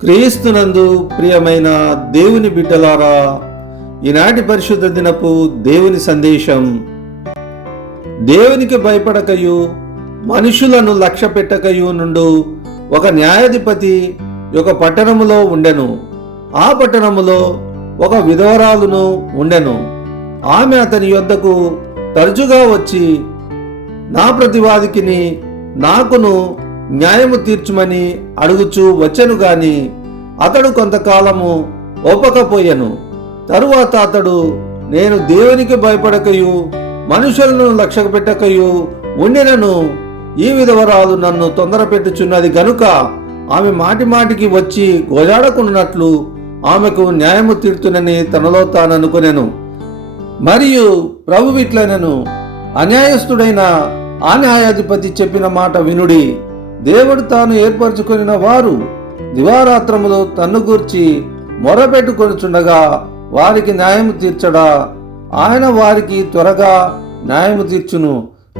క్రీస్తునందు ప్రియమైన దేవుని బిడ్డలారా, ఈనాటి పరిశుద్ధ దినపు దేవుని సందేశం. దేవునికి భయపడకయు మనుషులను లక్ష్య పెట్టకయు నుండు ఒక న్యాయాధిపతి ఒక పట్టణములో ఉండెను. ఆ పట్టణములో ఒక విధవరాలును ఉండెను. ఆమె అతని యొద్దకు తరచుగా వచ్చి నా ప్రతివాదికిని నాకును న్యాయము తీర్చుమని అడుగుచూ వచ్చెను గాని అతడు కొంతకాలము ఒప్పకపోయెను. తరువాత అతడు, నేను దేవునికి భయపడకయు మనుషులను లక్ష్య పెట్టకయు ఉండినను ఈ విధవరాలు నన్ను తొందర పెట్టుచున్నది గనుక ఆమె మాటి మాటికి వచ్చి గోజాడకుండానట్లు ఆమెకు న్యాయము తీర్చునని తనలో తాను అనుకొనెను. మరియు ప్రభు ఇట్లనెను, అన్యాయస్తుడైన ఆ న్యాయాధిపతి చెప్పిన మాట వినుడి. దేవుడు తాను ఏర్పరచుకొనిన వారు దివారాత్రములు తన్ను గూర్చి మొరపెట్టుకొనుచుండగా వారికి న్యాయము తీర్చడా? ఆయన వారికి త్వరగా న్యాయము తీర్చును.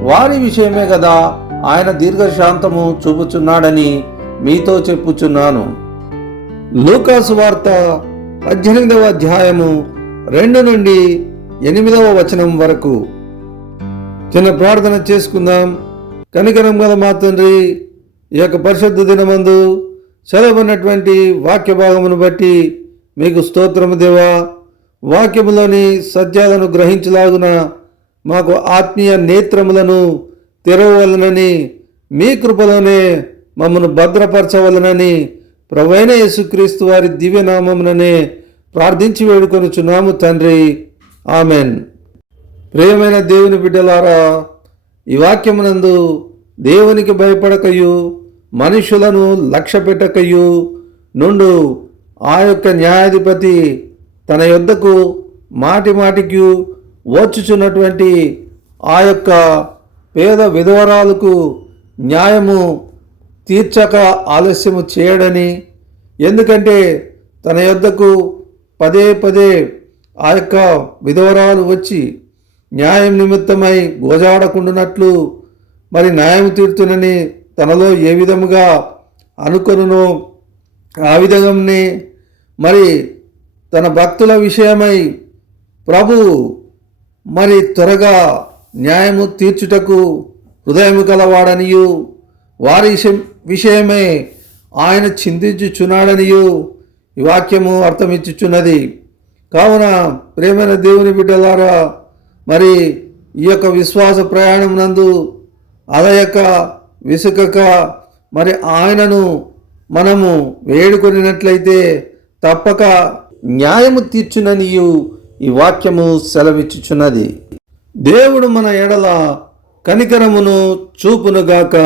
వారి విషయమే కదా ఆయన దీర్ఘశాంతము చూపుచున్నాడని మీతో చెప్పుచున్నాను. లూకాసు వార్త 18వ అధ్యాయము 2 నుండి 8వ వచనం వరకు. చిన్న ప్రార్థన చేసుకుందాం. కనికరం గల మా తండ్రి, ఈ యొక్క పరిశుద్ధ దినమందు చదవబడినటువంటి వాక్య భాగమును బట్టి మీకు స్తోత్రము దేవా. వాక్యములోని సత్యాలను గ్రహించలాగున మాకు ఆత్మీయ నేత్రములను తెరవవలనని, మీ కృపలోనే మమ్మను భద్రపరచవలనని ప్రభువైన యేసుక్రీస్తు వారి దివ్యనామముననే ప్రార్థించి వేడుకొనుచున్నాము తండ్రి. ఆమెన్. ప్రియమైన దేవుని బిడ్డలారా, ఈ వాక్యమునందు దేవునికి భయపడకయు మనుషులను లక్ష్య పెట్టకయు నుండు ఆ యొక్క న్యాయాధిపతి తన యొద్దకు మాటి మాటికి వచ్చుచున్నటువంటి ఆ యొక్క పేద విధవరాలకు న్యాయము తీర్చక ఆలస్యము చేయడని, ఎందుకంటే తన యొద్దకు పదే పదే ఆ యొక్క విధవరాలు వచ్చి న్యాయం నిమిత్తమై గోజాడకుండానట్లు మరి న్యాయం తీర్చునని తనలో ఏ విధముగా అనుకొనునో ఆ విధంగానే మరి తన భక్తుల విషయమై ప్రభు మరి త్వరగా న్యాయము తీర్చుటకు హృదయము గలవాడనియు వారి విషయమై ఆయన చింతించుచున్నాడనియు ఈ వాక్యము అర్థమిచ్చుచున్నది. కావున ప్రేమైన దేవుని బిడ్డలారా, మరి ఈ యొక్క విశ్వాస ప్రయాణం నందు అలయక విసుకక మరి ఆయనను మనము వేడుకొనినట్లయితే తప్పక న్యాయము తీర్చుననియు ఈ వాక్యము సెలవిచ్చుచున్నది. దేవుడు మన ఎడల కనికరమును చూపునుగాక.